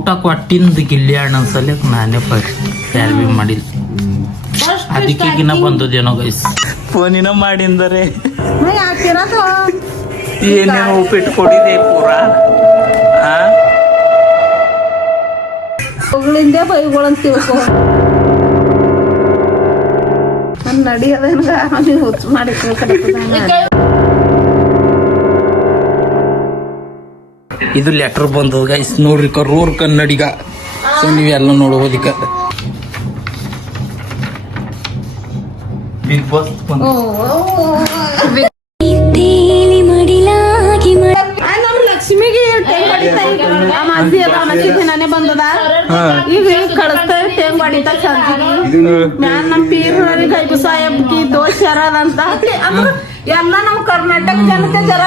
ಊಟ ಕೊಟ್ಟಿಂದ ಗಿಲ್ಲಿ ಅಣ್ಣ ಸಲಕ್ ನಾನೇ ಫಸ್ಟ್ ಯಾರು ಭೀ ಮಾಡಿಲ್ಲ. ಅದಕ್ಕಿನ್ನ ಬಂದದೇನೋ ಗೈಸ್ ಫೋನಿನ ಮಾಡಿಂದರೆ ಏನೇನು ಉಪ್ಪಿಟ್ಟು ಕೊಡಿದೆ ಪೂರಾ ಹೊಗಳಿಂದೆ ಬೈಗಳಂತ ತಿಳ್ಕೊ ನನ್ನ ನಡಿಯೋದೇನ್ಗ ನೀವು ಹುಚ್ಚು ಮಾಡಿ ಇದು ಲೆಟರ್ ಬಂದದ ಗೈಸ್ ನೋಡ್ರಿ ಕರೂರ್ ಕನ್ನಡಿಗ. ಸೊ ನೀವೆಲ್ಲ ನೋಡ್ಬೋದಿಕ್ಕ ಬಿಗ್ ಬಾಸ್ ಲಕ್ಷ್ಮಿಗೆ ನಾನೇ ಬಂದದ ಈಗ ಕಳಿಸ್ತಾ ಟೇಂಗ್ ಹೊಡಿತಾ ಸಂಜಿಗೆ ಮ್ಯಾನ್ ನಮ್ ಪೀರ್ ಗೈಬು ಸಾಹೇಬ್ಗಿ ದೋಷ ಯಾರದಂತ ಅಂದ್ರ ಎಲ್ಲ ನಮ್ ಕರ್ನಾಟಕ ಜನತೆ ಜರ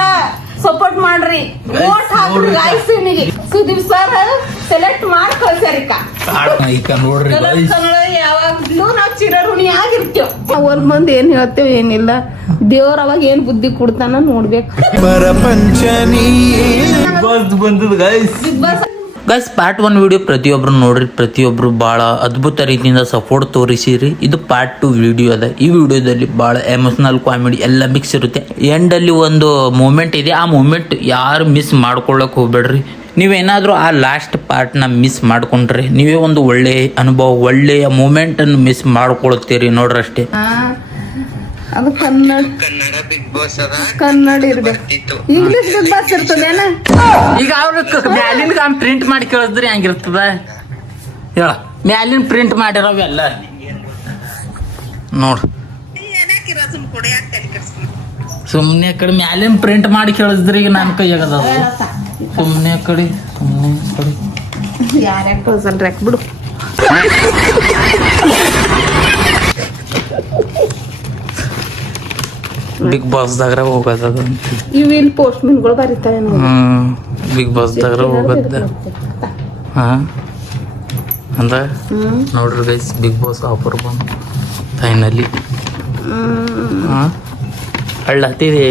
ಸಪೋರ್ಟ್ ಮಾಡ್ರಿ, ವೋಟ್ ಹಾಕ್ರಿ ಗಾಯಸಿನಿಗೆ. ಸುದೀಪ್ ಸರ್ ಸೆಲೆಕ್ಟ್ ಮಾಡಿ ಕಳ್ಸ್ಯಾರಿಕ. ನೋಡ್ರಿ ಯಾವಾಗ್ಲೂ ನಾವ್ ಚಿರಋಣಿ ಆಗಿರ್ತೇವ್. ಅವ್ರ ಮಂದಿ ಏನ್ ಹೇಳ್ತೇವ್ ಏನಿಲ್ಲ, ದೇವ್ರ ಅವಾಗ ಏನ್ ಬುದ್ಧಿ ಕೊಡ್ತಾನ ನೋಡ್ಬೇಕು. Big boss guys part 1 video ಪ್ರತಿಯೊಬ್ರು ನೋಡ್ರಿ, ಪ್ರತಿಯೊಬ್ರು ಭಾಳ ಅದ್ಭುತ ರೀತಿಯಿಂದ ಸಪೋರ್ಟ್ ತೋರಿಸಿರಿ. ಇದು ಪಾರ್ಟ್ 2 ವಿಡಿಯೋ ಅದ. ಈ ವಿಡಿಯೋದಲ್ಲಿ ಭಾಳ ಎಮೋಷನಲ್ ಕಾಮಿಡಿ ಎಲ್ಲ ಮಿಕ್ಸ್ ಇರುತ್ತೆ. ಎಂಡಲ್ಲಿ ಒಂದು ಮೂಮೆಂಟ್ ಇದೆ, ಆ ಮೂಮೆಂಟ್ ಯಾರು ಮಿಸ್ ಮಾಡ್ಕೊಳ್ಳೋಕೆ ಹೋಗ್ಬೇಡ್ರಿ. ನೀವೇನಾದರೂ ಆ ಲಾಸ್ಟ್ ಪಾರ್ಟ್ನ ಮಿಸ್ ಮಾಡ್ಕೊಂಡ್ರಿ ನೀವೇ ಒಂದು ಒಳ್ಳೆಯ ಅನುಭವ, ಒಳ್ಳೆಯ ಮೂಮೆಂಟನ್ನು ಮಿಸ್ ಮಾಡ್ಕೊಳ್ತೀರಿ ನೋಡ್ರಿ ಅಷ್ಟೇ. ಅದು ಕನ್ನಡ ಬಿಗ್ ಬಾಸ್ ಅದ, ಕನ್ನಡ ಇರ್ಬೇಕು. ಇಂಗ್ಲಿಷ್ ಬಿಗ್ ಬಾಸ್ ಇರ್ತದೇನ? ಈಗ ಅವ್ರ ಮ್ಯಾಲಿನ ಪ್ರಿಂಟ್ ಮಾಡಿ ಕೇಳಿದ್ರಿ ಹಂಗಿರ್ತದ ಹೇಳ. ಮ್ಯಾಲಿನ ಪ್ರಿಂಟ್ ಮಾಡಿರೋವೆಲ್ಲ ನೋಡ್, ಸುಮ್ನೆ ಕಡೆ ಮ್ಯಾಲಿನ ಪ್ರಿಂಟ್ ಮಾಡಿ ಕೇಳಿದ್ರಿ. ಈಗ ನನ್ನ ಕೈಯಾಗದ ಸುಮ್ನೆ ಕಡೆ ಯಾರ್ಯಾಕ ಕಳ್ಸಲ್ರಿ ಬಿಡು. ಬಿಗ್ ಬಾಸ್ ದಾಗ ಹೋಗದ ಇವ್ ಇಲ್ಲಿ ಪೋಸ್ಟ್ ಮಿನ್ಗಳು ಬರೀತಾವೆ. ಬಿಗ್ ಬಾಸ್ ದಾಗ ಹೋಗದ ಅಂದ ನೋಡ್ರಿ ಗೈಸ್, ಬಿಗ್ ಬಾಸ್ ಆಫರ್ ಬಂದು ಫೈನಲಿ ಹಳ್ಳತ್ತಿದೆ.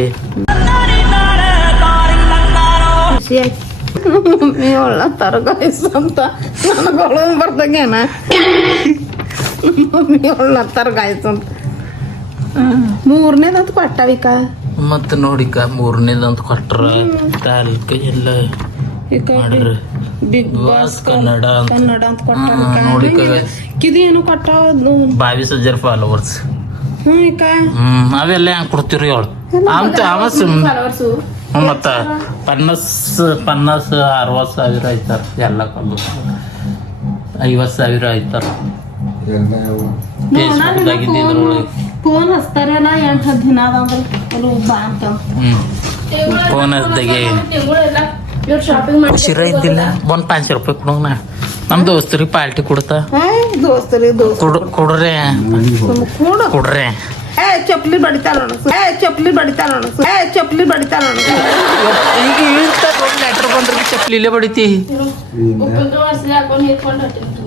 ಮಮ್ಮಿ ಒಳ್ಳ ತರಗಾಯ್ಸು ಅಂತ ನನಗೊಳ ಬರ್ದಂಗೇನ, ಮಮ್ಮಿ ಒಳ್ಳ ತರಗಾಯ್ಸು ಅಂತ. ಮೂರನೇದಂತ ಕೊಟ್ಟಾವಿಕ ಮತ್ತ ನೋಡಿಕ ಮೂರನೇದಂತ ಕೊಟ್ರ ಎಲ್ಲ ಮಾಡ್ರಿ. ಬಿಗ್ ಬಾಸ್ ಕನ್ನಡ ಅಂತ ಕೊಟ್ಟಾರ. ನೋಡಿಕ ಕಿದು ಏನು ಕೊಟ್ಟಾವ 22,000 ಫಾಲೋವರ್ಸ್. ಅವೆಲ್ಲ ಹೆಂಗ್ ಕೊಡ್ತೀರಿ ಅವಳು ಅಂತ ಅವ ಮತ್ತ 50-60 ಆಯ್ತಾರ ಎಲ್ಲ ಕಲ್ಲು 50,000 ಆಯ್ತಾರ. ಫೋನ್ ಹಚ್ತಾರಲ್ಲ 8 ದಿನ ಫೋನ್ ಹಚ್ದಾಗೆ ಶಿರ ಇದ್ದಿಲ್ಲ. ಒಂದ್ 500 ರೂಪಾಯಿ ಕೊಡೋಣ, ನಮ್ ದೋಸ್ತರಿಗೆ ಪಾರ್ಟಿ ಕೊಡ್ತಾ ಕೊಡ್ರೆ ಕೊಡ್ರೆ. ಚಪ್ಲಿ ಬಡಿತಾರ ಈಗ ಲೆಟರ್ ಬಂದ್ರ ಬಿ ಚಪ್ಲಿಲೇ ಬಡಿತಿ.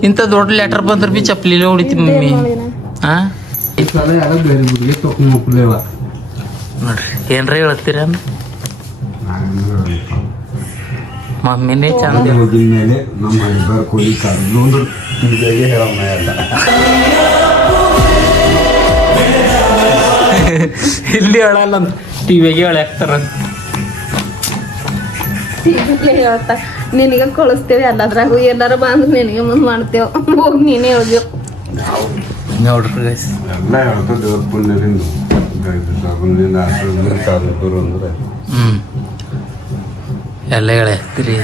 ಇಂಥ ದೊಡ್ಡ ಲೆಟರ್ ಬಂದ್ರ ಬಿ ಚಪ್ಲಿಲೇ ಹೊಡಿತಿ ಮಮ್ಮಿ. ನೋಡ್ರಿ ಏನ್ರ ಹೇಳ್ತೀರ ಮಮ್ಮಿನೇ ಚಂದ ಇಲ್ಲಿ ಹೇಳಲ್ಲ ಟಿವಿಗೆ ಹೇಳ್ತಾರ. ನಿನಗ ಕಳಿಸ್ತೇವೆ ಎಲ್ಲದ್ರಾಗು, ಎಲ್ಲಾರ ಬಂದು ನಿನಗೆ ಮುಂದ್ ಮಾಡ್ತೇವ್. ಹೋಗಿ ನೀನೇ ಹೇಳ್ದೇವ್ ನೋಡ್ರಿ ಎಲ್ಲ ಹೇಳ್ತೀರಿ.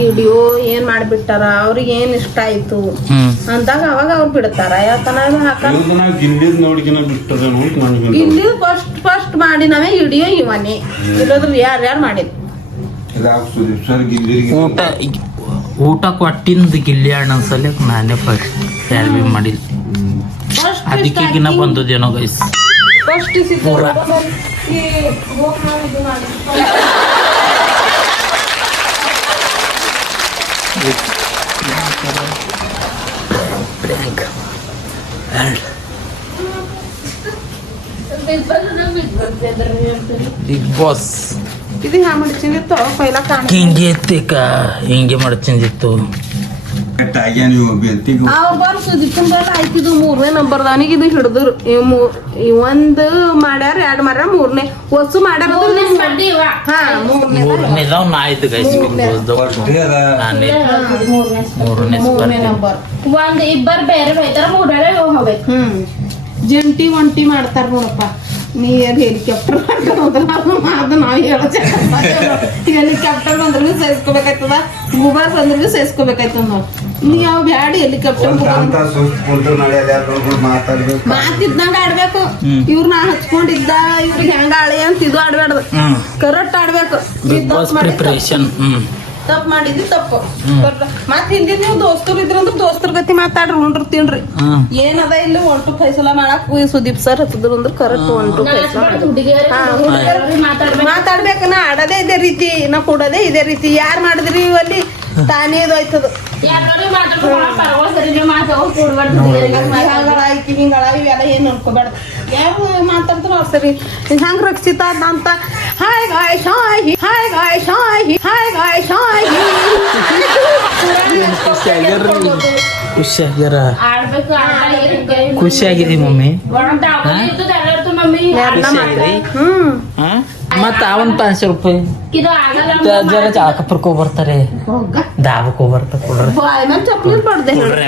ವಿಡಿಯೋ ಏನ್ ಮಾಡ್ಬಿಟ್ಟಾರ, ಅವ್ರಿಗೆ ಏನ್ ಇಷ್ಟ ಆಯ್ತು ಅಂದಾಗ ಅವಾಗ ಅವ್ರು ಬಿಡ್ತಾರ. ಇಲ್ಲಿ ಫಸ್ಟ್ ಮಾಡಿ ನಾವೇ ವಿಡಿಯೋ ಇವನೇ ಇಲ್ಲೋದ್ರ ಯಾರ್ಯಾರು ಮಾಡಿದ್ ಊಟ ಕೊಟ್ಟಿಂದ ಗಿಲ್ಲಿ ಅಣ್ಣ ಸಲಕ್ ನಾನೇ ಫಸ್ಟ್ ಯಾರು ಭೀ ಮಾಡಿಲ್ಲ. ಅದಕ್ಕಿನ್ನ ಬಂದದೇನೋ ಗೈಸ್ ಪೂರ. ಬಿಗ್ ಬಾಸ್ ಇದು ಹ್ಯಾ ಮಡ್ಚಿಂದಿತ್ತು ಪೈಲ ಕಾಣ ಹಿಂಗೆ ಎತ್ತಿಕ ಹಿಂಗೆ ಮಡ್ಚಿಂದಿತ್ತು ಅವ್ರು ಸುದೀಪನ್ ಬಲ್ಲ ಆಯ್ತಿದ್ದು 3ನೇ ನಂಬರ್ದಾನಿಗೆ ಇದು ಹಿಡಿದ್ರು ಒಂದು ಮಾಡ್ಯಾರ 2 ಮಾಡ್ಯಾರ 3ನೇ ವಸ್ತು ಮಾಡ್ಯಾರ ಹಾ 3ನೇದಾವ್ ನಾ ಇದ್ದು ಗೈಸ್ ಮೂರನೇ ನಂಬರ್ ಒಂದ್ ಇಬ್ಬರು ಬೇರೆ ಬೈತಾರ ಮೂರನೇ ಹೋಗ್ಬೇಕು ಜಂಟಿ ಒಂಟಿ ಮಾಡ್ತಾರ ನೋಡಪ್ಪ ನೀ ಏನ್ ಹೆಲಿಕಾಪ್ಟರ್ ಅದು ನಾವ್ ಹೇಳೋ ಹೆಲಿಕಾಪ್ಟರ್ ಬಂದ್ರೂ ಸಹಿಸ್ಕೋಬೇಕಾಯ್ತದ ಗುಬಾರ್ ಬಂದ್ರೂ ಸಹಿಸ್ಕೋಬೇಕಾಯ್ತದ ನಾವು ನೀ ಯಾವ ಬ್ಯಾಡಿ ಹೆಲಿಕಾಪ್ಟರ್ ಮಾತಿದ್ದಂಗ ಆಡ್ಬೇಕು ಇವ್ರ ನಾ ಹಚ್ಕೊಂಡಿದ್ದ ಇವ್ರಿಗೆ ಹೆಂಗ ಆಳಿ ಅಂತ ಇದು ಆಡ್ಬೇಡ್ದು ಕರೆಕ್ಟ್ ಆಡ್ಬೇಕು ಪ್ರಿಪರೇಷನ್ ತಪ್ಪು ಮಾಡಿದ್ದು ತಪ್ಪು ಮತ್ ಹಿಂದಿನ ನೀವು ದೋಸ್ತರು ಇದ್ರಂದ್ರ ದೋಸ್ತರ ಗತಿ ಮಾತಾಡ್ರಿ ಉಂಡ್ರಿ ತಿನ್ರಿ ಏನದ ಇಲ್ಲಿ ಒಂಟು ಫೈಸಲ ಮಾಡಕ್ ಸುದೀಪ್ ಸರ್ ಹತ್ತಿದ್ರು ಅಂದ್ರೆ ಕರೆಕ್ಟ್ ಒಂಟು ಮಾತಾಡ್ಬೇಕು ನಾ ಆಡೋದೇ ಇದೇ ರೀತಿ ನಾ ಕೊಡೋದೇ ಇದೇ ರೀತಿ ಯಾರ್ ಮಾಡಿದ್ರಿ ಅಲ್ಲಿ ತಾನೇ ಇದೋಯ್ತದ ಹಿಂಗಳ ಇವೆಲ್ಲ ಏನ್ ಅನ್ಕೋಬೇಡ ಯಾವ ಮಾತಾಡ್ತಾರ ಸರಿ ಹಂಗ ರಕ್ಷಿತ ಅಂತ ಹಾಯ್ ಗಾಯ್ ಶಾಹಿ ಹಾಯ್ ಗಾಯ್ ಶಾಹಿ ಹಾಯ್ ಗಾಯ್ ಶಾಹಿ ಖುಷಿಯಾಗ್ಯಾರ ಖುಷಿಯಾಗಿದಿ ಮಮ್ಮಿ ಮತ್ತ ಅವನ್ 500 ರೂಪಾಯಿ ಜರ ಚಾಕಪ್ಪರ್ಕೊ ಬರ್ತಾರೆ ದಾಬಕ್ ಹೋಗ್ಬರ್ತಾರ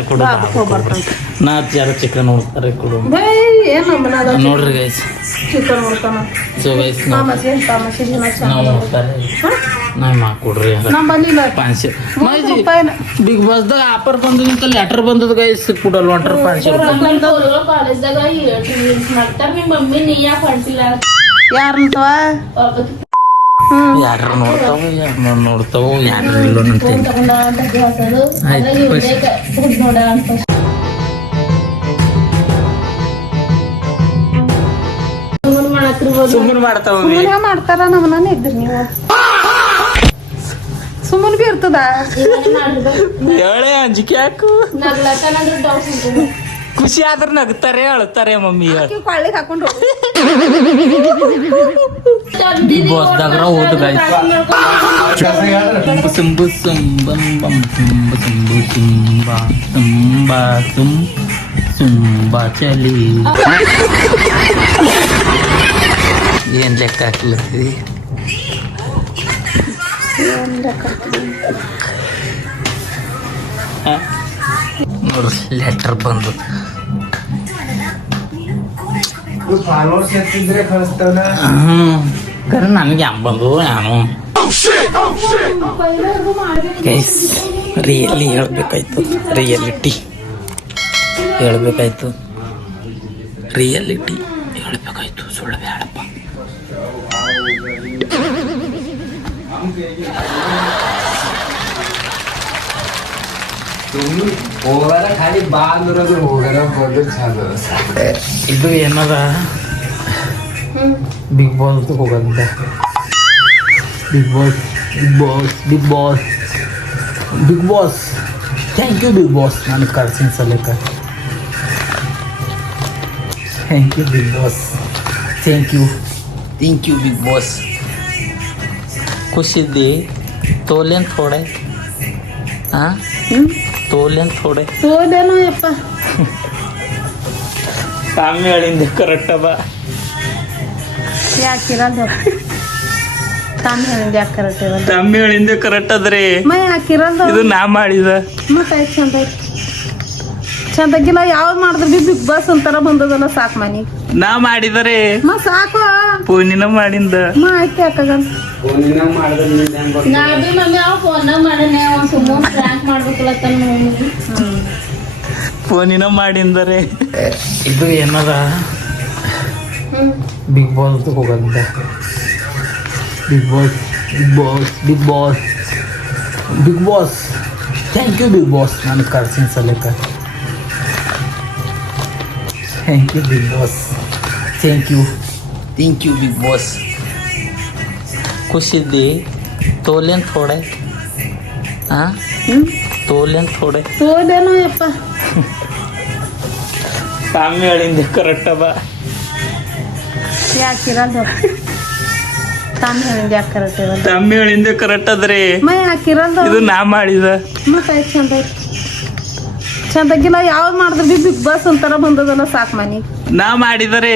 ಕೊಡ್ರಿ ನಾ ಜರ ಚಿಕನ್ ನೋಡ್ತಾರೆ ಕೊಡು ನೋಡ್ರಿ ಗೈಸ್ ಸೊ ಗೈಸ್ ನಾವು ನೋಡ್ತಾರೆ ನಾ ಕೊಡ್ರಿ 500 ಬಿಗ್ ಬಾಸ್ದಾಗ ಆಫರ್ ಬಂದದ ಲೆಟರ್ ಬಂದದ ಗೈಸ್ ಕೊಡಲ್ ಹೊಂಟ್ರ 500 ಕಾಲೇಜ್ದಾಗ ಮಾಡ್ತಾರ ನಿಮ್ಮ ಮಮ್ಮಿ ನೀ ಯಾಕೆ ಹೊಂಟಿಲ್ಲ ಯಾರಂತವ ಯಾರು ನೋಡ್ತಾವ ಯಾರು ಇಲ್ಲ ಸುಮ್ಮನೆ ಮಾಡ್ತಾವ ಮಾಡ್ತಾರ ನಮ್ಮನ್ನ ಇದ್ರಿ ನೀವು ಸುಮ್ಮನೆ ಬಿ ಇರ್ತದ ಹೇಳೇ ಅಂಜಿಕೆ ಯಾಕು ಖುಷಿ ಆದ್ರ ನಗ್ತಾರೆ ಅಳ್ತಾರೆ ಮಮ್ಮಿ ಕೊಳ್ಳಿಗೆ ಹಾಕೊಂಡು ಬಿಗ್ ಬಾಸ್ದಾಗ ಓದು ಗಾಯ್ಸ್ ತುಂಬು ಸುಂಬಂ ಬಂ ತುಂಬು ತುಂಬು ತುಂಬಾ ತುಂಬಾ ತುಂಬಾ ಚಲಿ ಏನ್ ಲೆಕ್ಕ ಹಾಕ್ಲತ್ತಿ ನೋಡ್ರಿ ಲೆಟರ್ ಬಂದು ಕರೆ ನನಗೆ ಹ್ಯಾಂಗ ಬಂದು ನಾನು ಗೈಸ್ ರಿಯಲಿ ಹೇಳ್ಬೇಕಾಯ್ತು ರಿಯಾಲಿಟಿ ಹೇಳ್ಬೇಕಾಯ್ತು ಸುಳ್ಳು ಬೇಡಪ್ಪ ಹೋಗಾರ ಖಾಲಿ ಬಾ ಅಂದ್ರದು ಹೋಗಾರ ಹೋದ್ರೆ ಚಂದ ಇದು ಏನದ ಬಿಗ್ ಬಾಸ್ ಹೋಗಂತ big boss thank you big boss ನನಗೆ ಕಳ್ಸಿನ ಸಲಕ thank you big boss thank you big boss ಖುಷಿದ್ದಿ ತೋಲೇನ್ ಥೋಡೆ ಹಾಂ ತೋಲೇನ್ ಥೋಡೆ ತೋದೇನೋ ಯಪ್ಪ ಸಾಮಿ ಹೇಳಿಂದ ಕರೆಕ್ಟ್ ಅದ ಯಾಕಿರಲ್ಲ ತಾನು ಹೇಳಿಂದ ಯಾಕೆ ಕರೆಕ್ಟ್ ಇರಲ್ಲ ತಮ್ಮಿ ಹೇಳಿಂದ ಕರೆಕ್ಟ್ ಅದ್ರಿ ಮೈ ಹಾಕಿರಲ್ಲ ಇದು ನಾ ಮಾಡಿದ ಮತ್ತೆ ಚಂದ ಐತಿ ಚಂದಾಗಿಲ್ಲ ಯಾವ್ದು ಮಾಡಿದ್ರು ಬಿ ಬಿಗ್ ಬಾಸ್ ಅಂತಾರ ಬಂದದಲ್ಲ ಸಾಕು ಮನಿಗೆ ನಾ ಮಾಡಿದರೆ ಸಾಕು ಪೂನಿನ ಮಾಡಿಂದ ಆಯ್ತು ಯಾಕಾಗಲ್ಲ ನಾ ಬಿ ಮಮ್ಮಿ ಅವ ಫೋನ್ನಾಗ ಮಾಡೇನೆ ಅವ ಸುಮ್ಮನೆ ಪ್ರ್ಯಾಂಕ್ ಮಾಡ್ಬೇಕಲ್ಲ ಫೋನಿನ ಮಾಡಿಂದರೆ ಇದು ಏನದ ಬಿಗ್ ಬಾಸ್ ಹೋಗಂತ big boss thank you big boss ನನಗೆ ಕಳ್ಸಿನ ಸಲಕ thank you big boss thank you big boss ಖುಷಿದ್ದಿ ತೋಲೇನ್ ಥೋಡೆ ಹಾಂ ತೋಲೇನ್ ಥೋಡೆ ತೋದೇನೋ ಯಪ್ಪ ಸಾಮಿ ಹೇಳಿಂದ ಕರೆಕ್ಟ್ ಅದ ಯಾಕಿರಲ್ಲ ತಾನು ಹೇಳಿದ ಯಾಕೆ ಕರೆಕ್ಟ್ ಇರಲ್ಲ ತಮಿಳಿಂದ ಕರೆಕ್ಟ್ ಅದ್ರಿ ಮೈ ಹಾಕಿರಲ್ಲ ಇದು ನಾ ಮಾಡಿದ ಮತ್ತೆ ಚಂದ ಐತಿ ಚಂದಾಗಿಲ್ಲ ಯಾವ್ದು ಮಾಡಿದ್ರು ಬಿ ಬಿಗ್ ಬಾಸ್ ಅಂತಾರ ಬಂದದಲ್ಲ ಸಾಕು ಮನಿ ನಾ ಮಾಡಿದರೆ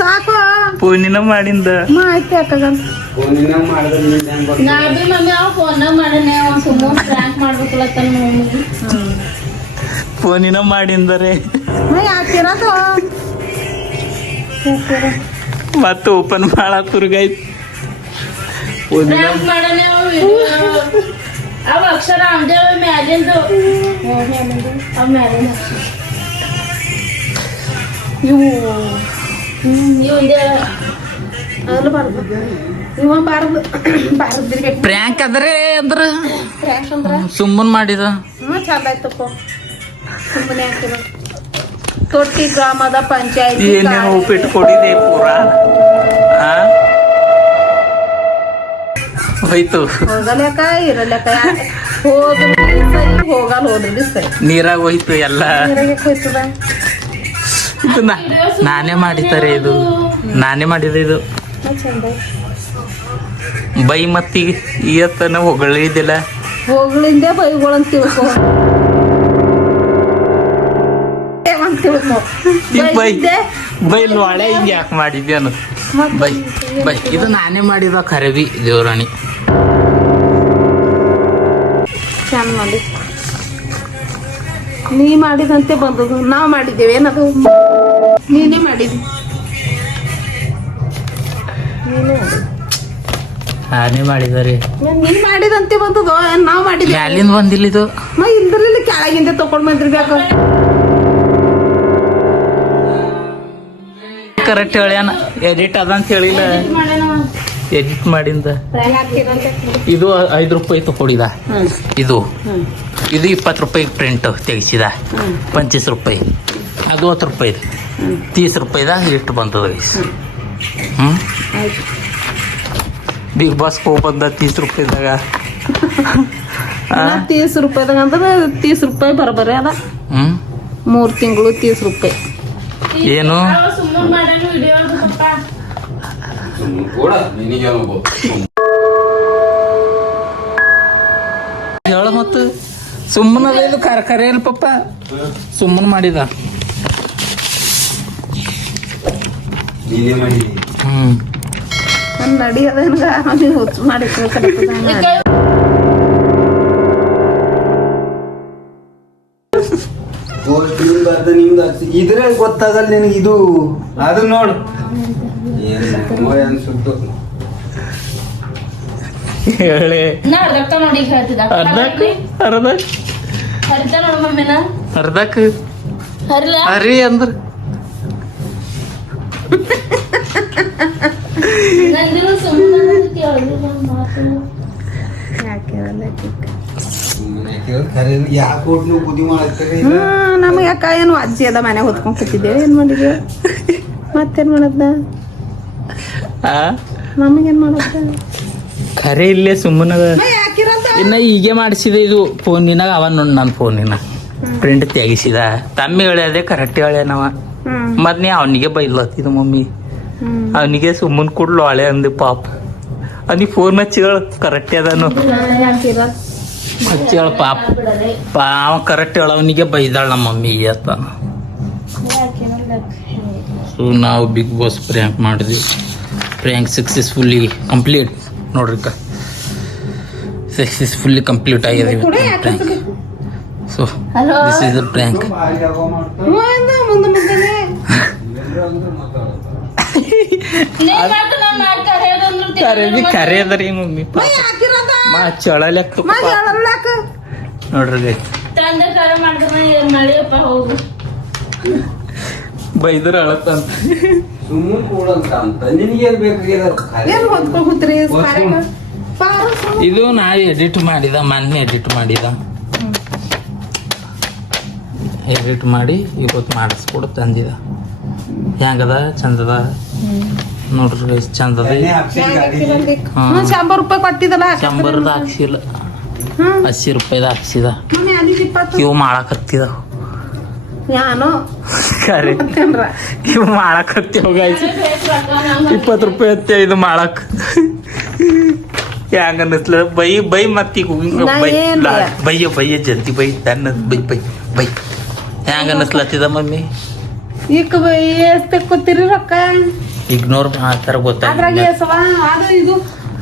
ಸಾಕು ಫೋನಿನ ಮಾಡಿಂದ ಆಯ್ತು ಯಾಕಾಗಲ್ಲ ಫೋನಿನ ಮಾಡಿದ್ರೆ ನೀನ್ ಹೆಂಗ್ ಗೊತ್ತ ನಾ ಬಿ ಮಮ್ಮಿ ಅವ ಫೋನ್ನಾಗ ಮಾಡನೆ ಅವ ಸುಮ್ಮನೆ ಪ್ರ್ಯಾಂಕ್ ಮಾಡ್ಬೇಕಲ್ಲತ್ತಾನ ಮಮ್ಮಿ ಫೋನಿನ ಮಾಡಿಂದರೆ ಮೈ ಹಾಕಿರೋದು ಮತ್ತೆ ಓಪನ್ ಮಾಡಾತುರ್ಗೈತ್ ಪ್ರ್ಯಾಂಕ್ ಮಾಡನೆ ಅವ ವಿಡಿಯೋ ಅವ ಅಕ್ಷರ ಅವನದೇ ಮ್ಯಾಲಿಂದು ಅವ ಮ್ಯಾಲಿಂದ ಇವು ನೀವು ಇದೆ ಅಲ್ಲ ಬಾರ್ದು ಇವ ಬಾರ್ದು ಬಾರದಿರ್ಬೇಕು ಪ್ರ್ಯಾಂಕ್ ಅದ್ರೆ ಅಂದ್ರ ಯಾಕಂದ್ರ ಸುಮ್ಮನ್ ಮಾಡಿದ ಚಂದ ಆಯ್ತಪ್ಪ ಸುಮ್ಮನೆ ಹಾಕಿರೋ ತೊಟ್ಟಿ ಗ್ರಾಮದ ಪಂಚಾಯತಿ ಏನೇನು ಉಪ್ಪಿಟ್ಟು ಕೊಡಿದೆ ಪೂರ ಹೋಯ್ತು ಹೋಗಲೇಕ ಇರಲೇಕ ಹೋದ್ರು ಬಿ ಸರಿ ಹೋಗಲ್ಲ ಹೋದ್ರು ಬಿ ಸರಿ ನೀರಾಗ ಹೋಯ್ತು ಎಲ್ಲ ನೀರಾಗೆ ಹೋಯ್ತದ ಇದು ನಾನೇ ಮಾಡಿದ್ದಾರೆ ಇದು ನಾನೇ ಮಾಡಿದೆ ಇದು ಚಂದ ಬೈ ಮತ್ತಿ ಇವತ್ತನ ಹೊಗಳಿದ್ದಿಲ್ಲ ಹೋಗ್ಲಿಂದೆ ಬೈಗಳಂತ ತಿಳ್ಕೊ ಅಂತ ತಿಳ್ಕೊ ಈಗ ಬೈ ಬೈದೆ ಬೈ ಒಳ್ಳೆ ಹಿಂಗೆ ಯಾಕೆ ಮಾಡಿದ್ದೆ ಅನ್ನು ಬೈ ಬೈ ಇದು ನಾನೇ ಮಾಡಿದ ಖರಬಿ ದೇವರಾಣಿ ಚಂದ ಮಾಡಿ ನೀ ಮಾಡಿದಂತೆ ಬಂದದು ನಾವು ಮಾಡಿದ್ದೇವೆ ಏನದು ನೀನೇ ಮಾಡಿದ್ವಿ ನೀನೇ ಮಾಡಿದ್ವಿ ನಾನೇ ಮಾಡಿದಾರೆ ನೀನ್ ಮಾಡಿದಂತೆ ಬಂದದು ನಾವು ಮಾಡಿದ್ವಿ ಮ್ಯಾಲಿಂದ ಬಂದಿಲ್ಲ ಇದು ಇಲ್ದ್ರಲ್ಲಿ ಕೆಳಗಿಂದ ತಕೊಂಡ್ ಬಂದಿರ್ಬೇಕು ಕರೆಕ್ಟ್ ಹೇಳ್ಯಾನ ಎಡಿಟ್ ಅದಂತ ಹೇಳಿಲ್ಲ ಎಡಿಟ್ ಮಾಡಿಂದ ಇದು 5 ರೂಪಾಯಿ ತಕೊಡಿದ ಇದು ಇದು 20 ರೂಪಾಯಿ ಪ್ರಿಂಟ್ ತೆಗಿಸಿದ 25 ರೂಪಾಯಿ ಅದು 10 ರೂಪಾಯಿ 30 ರೂಪಾಯಿದ ಎಷ್ಟು ಬಂದದ ಹ್ಮ್ ಬಿಗ್ ಬಾಸ್ ಹೋಗಿ ಬಂದ 30 ರೂಪಾಯಿದಾಗ 30 ರೂಪಾಯಿದಾಗ ಅಂದ್ರೆ 30 ರೂಪಾಯಿ ಬರಬರಿ ಅದ ಹ್ಮ್ 3 ತಿಂಗಳು 30 ರೂಪಾಯಿ ಏನು ಸುಮ್ಮನೆ ಮಾಡನು ವಿಡಿಯೋ ಪಪ್ಪ ಕೂಡ ನಿನಗೇನು ಹೇಳ ಮತ್ತು ಸುಮ್ಮನೆ ಇದು ಕರೆ ಇಲ್ಲ ಪಪ್ಪ ಸುಮ್ಮನೆ ಮಾಡಿದ ನೀನೇ ಮಾಡಿ ಹ್ಮ್ ನನ್ ನಡಿಯೋದೇನ್ಗ ನೀವು ಹುಚ್ಚು ಮಾಡಿ ಇದ್ರೆ ಗೊತ್ತಾಗಲ್ಲ ನಿನಗೆ ಇದು ಅದು ನೋಡು ಅನ್ಸುತ್ತು ಹೇಳಿ ನಾ ಅರ್ಧಕ್ಕ ನೋಡಿ ಈಗ ಹೇಳ್ತಿದ್ದ ಹರಿತ ನೋಡು ಮಮ್ಮಿನ ಅರ್ಧಕ್ ಹರಿಲ್ಲ ಅರಿ ಅಂದ್ರ ನಂದಿರು ಸುಮ್ಮನೆ ಕೇಳಿಲ್ಲ ಮಾತು ಯಾಕೆ ನೀವು ಬುದ್ಧಿ ಮಾಡ್ತೀರಿ ನಮಗೆ ಯಾಕ ಏನು ಅಜ್ಜಿ ಅದ ಮನೆ ಹೊತ್ಕೊಂಡ್ ಕೂತಿದ್ದೇವೆ ಏನ್ ಮಾಡಿದ್ವಿ ಮತ್ತೇನ್ ಮಾಡದ್ದ ನಮಗೇನ್ ಮಾಡದ್ದ ಖರೆ ಇಲ್ಲೇ ಸುಮ್ಮನದ ಯಾಕಿರಂತ ಇನ್ನ ಹೀಗೆ ಮಾಡಿಸಿದೆ ಇದು ಫೋನಿನಾಗ ಅವ ನೋಡಿ ನನ್ನ ಫೋನಿನ ಪ್ರಿಂಟ್ ತೆಗಿಸಿದ ತಮ್ಮಿ ಹೇಳ್ಯದೆ ಕರೆಕ್ಟ್ ಹೇಳ್ಯಾನವ ಮತ್ ನೀ ಅವನಿಗೆ ಬೈಲತ್ತಿದ ಮಮ್ಮಿ ಅವನಿಗೆ ಸುಮ್ಮನ್ ಕೊಡ್ಲು ಹಳೆ ಅಂದೆ ಪಾಪ ಅವನಿಗೆ ಫೋನ್ ಹಚ್ಚಿಗಳು ಕರೆಕ್ಟ್ ಅದಾನು ಹಚ್ಚಿ ಹೇಳ ಪಾಪ ಅವ ಕರೆಕ್ಟ್ ಹೇಳ ಅವನಿಗೆ ಬೈದಾಳ ನಮ್ಮ ಮಮ್ಮಿ ಅತ್ತಾನ ಸೊ ನಾವು ಬಿಗ್ ಬಾಸ್ ಪ್ರ್ಯಾಂಕ್ ಮಾಡಿದ್ವಿ ಪ್ರ್ಯಾಂಕ್ ಸಕ್ಸಸ್ಫುಲ್ಲಿ ಕಂಪ್ಲೀಟ್ ನೋಡ್ರಿ ಸಕ್ಸಸ್ಫುಲ್ಲಿ ಕಂಪ್ಲೀಟ್ ಆಗಿದೆ prank so this is the prank ಕರೆ ಅದರಿ ಮಮ್ಮಿ ಚಳಲೆಕ್ಕ ನೋಡ್ರಿ ತಂದೆ ಕರೆ ಮಾಡಿದ್ರೆ ನಡಿಯಪ್ಪ ಹೋಗು ಬೈದ್ರ ಅಳತ್ತಂತ ಸುಮ್ಮನೆ ಕೂಡಂತ ಅಂತ ನಿನಗೇನ್ ಏನ್ ಹೊತ್ಕೊಂಡ್ ಕೂತ್ರಿ ಇದು ನಾ ಎಡಿಟ್ ಮಾಡಿದ ಮೊನ್ನೆ ಎಡಿಟ್ ಮಾಡಿದ ಎಡಿಟ್ ಮಾಡಿ ಇವತ್ತು ಮಾಡಿಸ್ಕೊಡು ತಂದಿದ ಹೆಂಗದ ಚಂದದ ನೋಡ್ರಿ ಚಂದದ 100 ರೂಪಾಯಿ ಕೊಟ್ಟಿದಲ್ಲ 100 ಹಾಕ್ಸಿಲ್ಲ 80 ರೂಪಾಯಿದ ಹಾಕ್ಸಿದ ಮಮ್ಮಿ ಅಲ್ಲಿ 20 ಇವು ಮಾಡಾಕತ್ತಿದ ಯಾನೋ ಖರೆ ಇವು ಮಾಡಾಕತ್ತಿ ಹೋಗಾಯ್ತು 20 ರೂಪಾಯಿ ಹತ್ತೆ ಇದು ಮಾಡಕ್ ಹೆಂಗ ಅನ್ನಿಸ್ಲ ಬೈ ಮತ್ತೀಗ ನಾ ಏನ್ ಬಯ್ಯ ಜಲ್ದಿ ಬೈ ತನ್ನ ಬೈ ಹೆಂಗ ಅನ್ನಿಸ್ಲತ್ತಿದ ಮಮ್ಮಿ ಈಗ ಎಷ್ಟು ಕೂತಿರಿ ರೊಕ್ಕ ಇಗ್ನೋರ್ ಮಾಡ್ತಾರ ಅದ್ರಾಗ ಗೊತ್ತಾಗ ಎಸವ ಅದು ಇದು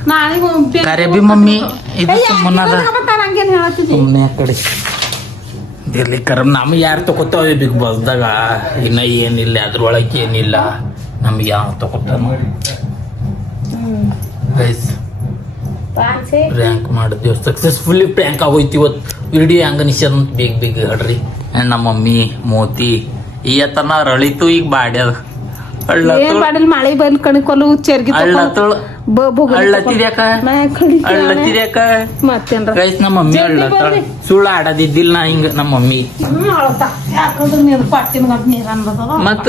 ನಾಳೆ ಕರೆ ಬಿ ಮಮ್ಮಿ ಇದು ಸುಮ್ಮನದ ಹಂಗೇನ್ ಹೇಳತ್ತಿದ್ದಿ ಸುಮ್ಮನೆ ಆ ಕಡೆ ಇರ್ಲಿ ಕರಮ್ ನಮ್ಗೆ ಯಾರು ತಗೋತಾವ ಬಿಗ್ ಬಾಸ್ದಾಗ ಇನ್ನ ಏನಿಲ್ಲ ಅದ್ರೊಳಗೆ ಏನಿಲ್ಲ ನಮ್ಗೆ ಯಾವ ತಗೋತಾನ ಗೈಸ್ ಪ್ರ್ಯಾಂಕ್ ಮಾಡಿದ್ವಿ ಸಕ್ಸಸ್ಫುಲಿ ಪ್ರ್ಯಾಂಕ್ ಆಗೋಯ್ತು ಇವತ್ತು ವಿಡಿಯೋ ಹೆಂಗ ನಿಷೇಧ ಬೇಗ ಹೇಳ್ರಿ ನಮ್ಮ ಮಮ್ಮಿ ಮೋತಿ ಈಯತನ ರಳಿತು ಈಗ ಬಾಡ್ಯದ ಏನ್ ಮಾಡಿಲ್ ಮಳೆ ಬಂದ್ ಕಣಿಕೊಲು ಚೆರ್ಗಿ ಅಳ್ಳತ್ತಳ ಅಳ್ಳತ್ತಿದ್ಯಾಕ ಅಳ್ಳತ್ತಿದ್ಯಾಕ ಮತ್ತೇನ್ರ ಗೈಸ್ ನಮ್ಮ ಮಮ್ಮಿ ಅಳ್ಳತ್ತಳ ಸುಳ್ಳು ಆಡದಿದ್ದಿಲ್ಲ ನಾ ಹಿಂಗ ನಮ್ಮ ಮಮ್ಮಿ ಅಳತ ಯಾಕಂದ್ರೆ ನೀರು ಪಟ್ಟಿನ ಗಂಟ ನೀರ್ ಅನ್ಬದವ ಮತ್ತ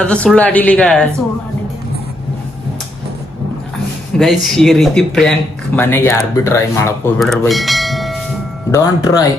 ಅದು ಸುಳ್ಳು ಆಡಿಲ್ಲ ಈಗ ಗೈಸ್ ಈ ರೀತಿ ಪ್ರ್ಯಾಂಕ್ ಮನೆಗೆ ಯಾರು ಬಿ ಟ್ರೈ ಮಾಡಕ್ ಹೋಗ್ಬಿಡ್ರಿ ಬೈ ಡೋಂಟ್ ಟ್ರೈ